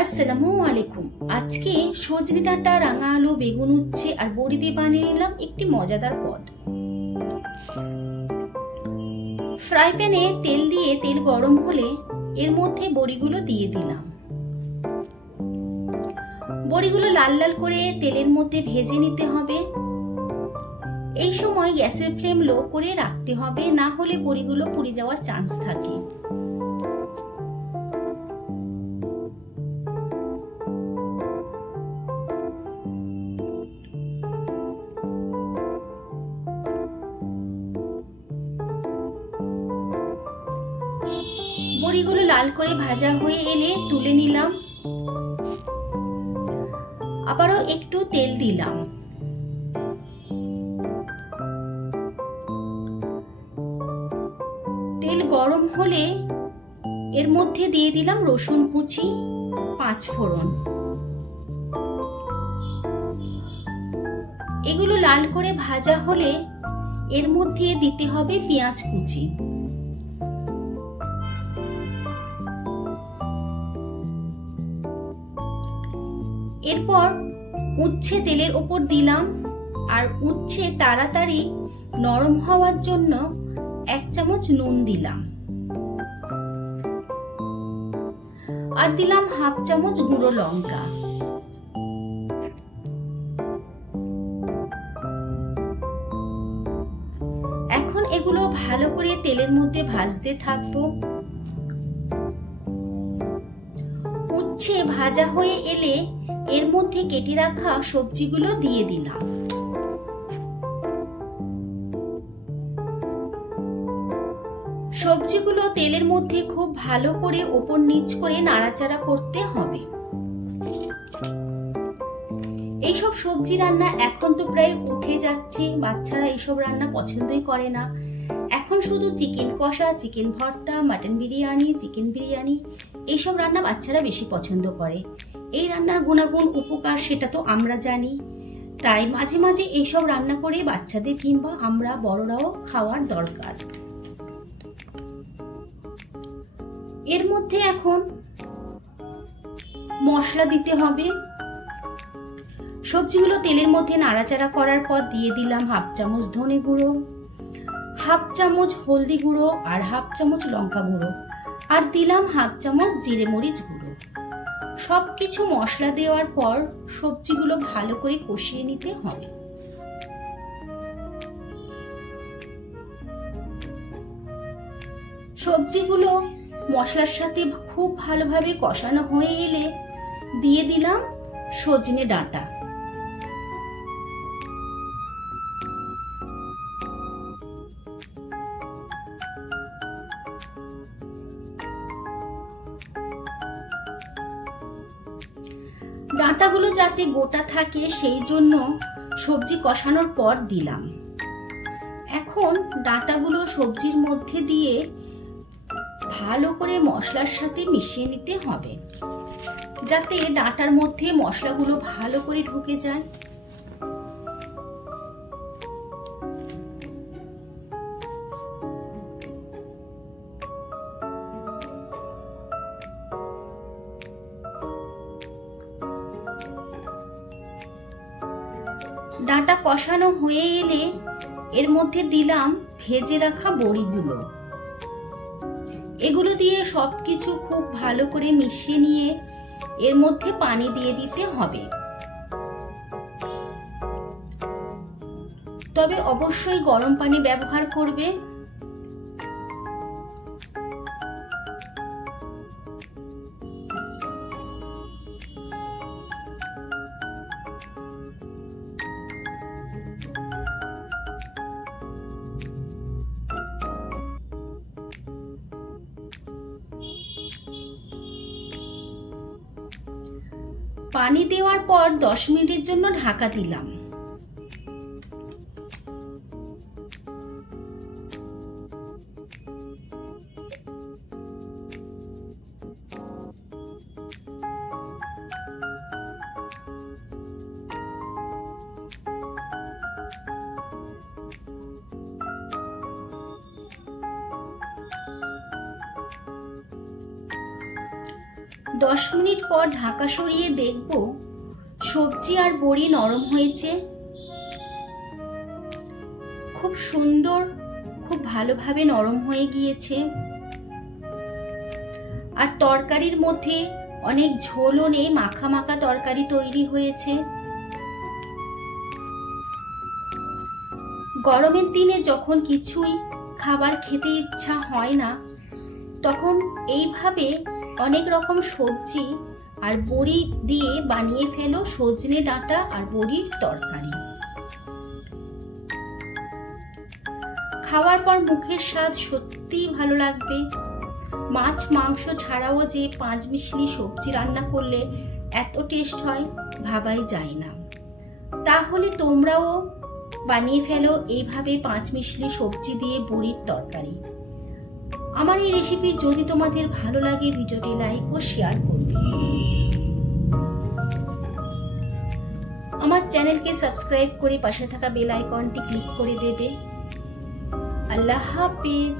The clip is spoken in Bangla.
আসসালামু আলাইকুম। আজকে সজনে ডাঁটা, রাঙা আলু, বেগুন, উচ্ছে আর বড়ি দিয়ে বানিয়ে নিলাম একটি মজাদার পদ। ফ্রাই প্যানে তেল দিয়ে তেল গরম হলে এর মধ্যে বড়িগুলো দিয়ে দিলাম। বড়িগুলো লাল লাল করে তেলের মধ্যে ভেজে নিতে হবে। এই সময় গ্যাসের ফ্লেম লো করে রাখতে হবে, না হলে বড়িগুলো পুড়ে যাওয়ার চান্স থাকে। বড়িগুলো লাল করে ভাজা হয়ে এলে তুলে নিলাম। আবারও একটু তেল দিলাম। তেল গরম হলে এর মধ্যে দিয়ে দিলাম রসুন কুচি, 5 ফোড়ন। এগুলো লাল করে ভাজা হলে এর মধ্যে দিতে হবে পেঁয়াজ কুচি। এরপর উচ্ছে তেলের ওপর দিলাম, আর উচ্ছে তাড়াতাড়ি নরম হওয়ার জন্য 1 চামচ নুন দিলাম, আর দিলাম 1/2 চামচ গুঁড়ো লঙ্কা। এখন এগুলো ভালো করে তেলের মধ্যে ভাজতে থাকবো। উচ্ছে ভাজা হয়ে এলে এর মধ্যে কেটে রাখা সবজিগুলো দিয়ে দিলাম। সবজিগুলো তেলের মধ্যে খুব ভালো করে ওপর নিচ করে নাড়াচাড়া করতে হবে। এইসব সবজি রান্না এখন তো প্রায় উঠে যাচ্ছে, বাচ্চারা এইসব রান্না পছন্দই করে না। এখন শুধু চিকেন কষা, চিকেন ভর্তা, মাটন বিরিয়ানি, চিকেন বিরিয়ানি এইসব রান্না বাচ্চারা বেশি পছন্দ করে। এই রান্নার গুণাগুণ উপকার সেটা তো আমরা জানি, তাই মাঝে মাঝে এইসব রান্না করে বাচ্চাদের কিংবা আমরা বড়রাও খাওয়ার দরকার। এর মধ্যে এখন মশলা দিতে হবে। সবজিগুলো তেলের মধ্যে নাড়াচাড়া করার পর দিয়ে দিলাম 1/2 চামচ ধনে গুঁড়ো, 1/2 চামচ হলদি গুঁড়ো, আর 1/2 চামচ লঙ্কা গুঁড়ো, আর দিলাম 1/2 চামচ জিরে মরিচ গুঁড়ো। সবকিছু মশলা দেওয়ার পর সবজিগুলো ভালো করে কষিয়ে নিতে হবে। সবজিগুলো মশলার সাথে খুব ভালোভাবে কষানো হয়ে এলে দিয়ে দিলাম সজনে ডাঁটা। ডাঁটাগুলো যাতে গোটা থাকে সেই জন্য সবজি কষানোর পর দিলাম। এখন ডাঁটাগুলো সবজির মধ্যে দিয়ে ভালো করে মশলার সাথে মিশিয়ে নিতে হবে, যাতে ডাঁটার মধ্যে মশলাগুলো ভালো করে ঢুকে যায়। ডাঁটা কষানো হয়ে এলে এর মধ্যে দিলাম ভেজে রাখা বড়িগুলো। এগুলো দিয়ে সবকিছু খুব ভালো করে মিশিয়ে নিয়ে এর মধ্যে পানি দিয়ে দিতে হবে। তবে অবশ্যই গরম পানি ব্যবহার করবে। পানি দেওয়ার পর 10 মিনিটের জন্য ঢাকা দিলাম। 10 মিনিট পর ঢাকা সরিয়ে দেখব সবজি আর বড়ি নরম হয়েছে। খুব সুন্দর, খুব ভালোভাবে নরম হয়ে গিয়েছে। আর তরকারির মধ্যে অনেক ঝোলও নেই, মাখা মাখা তরকারি তৈরি হয়েছে। গরমের দিনে যখন কিছুই খাবার খেতে ইচ্ছা হয় না, তখন এইভাবে অনেক রকম সবজি আর বড়ি দিয়ে বানিয়ে ফেলো সজনে ডাঁটা আর বড়ির তরকারি। খাওয়ার পর মুখের স্বাদ সত্যিই ভালো লাগবে। মাছ মাংস ছাড়াও যে 5 মিশালি সবজি রান্না করলে এত টেস্ট হয় ভাবাই যায় না। তাহলে তোমরাও বানিয়ে ফেলো এইভাবে 5 মিশালি সবজি দিয়ে বড়ির তরকারি। আমার এই রেসিপি যদি তোমাদের ভালো লাগে ভিডিওটি লাইক ও শেয়ার করবে। আমার চ্যানেলকে সাবস্ক্রাইব করে পাশে থাকা বেল আইকনটি ক্লিক করে দেবে। আল্লাহ হাফেজ।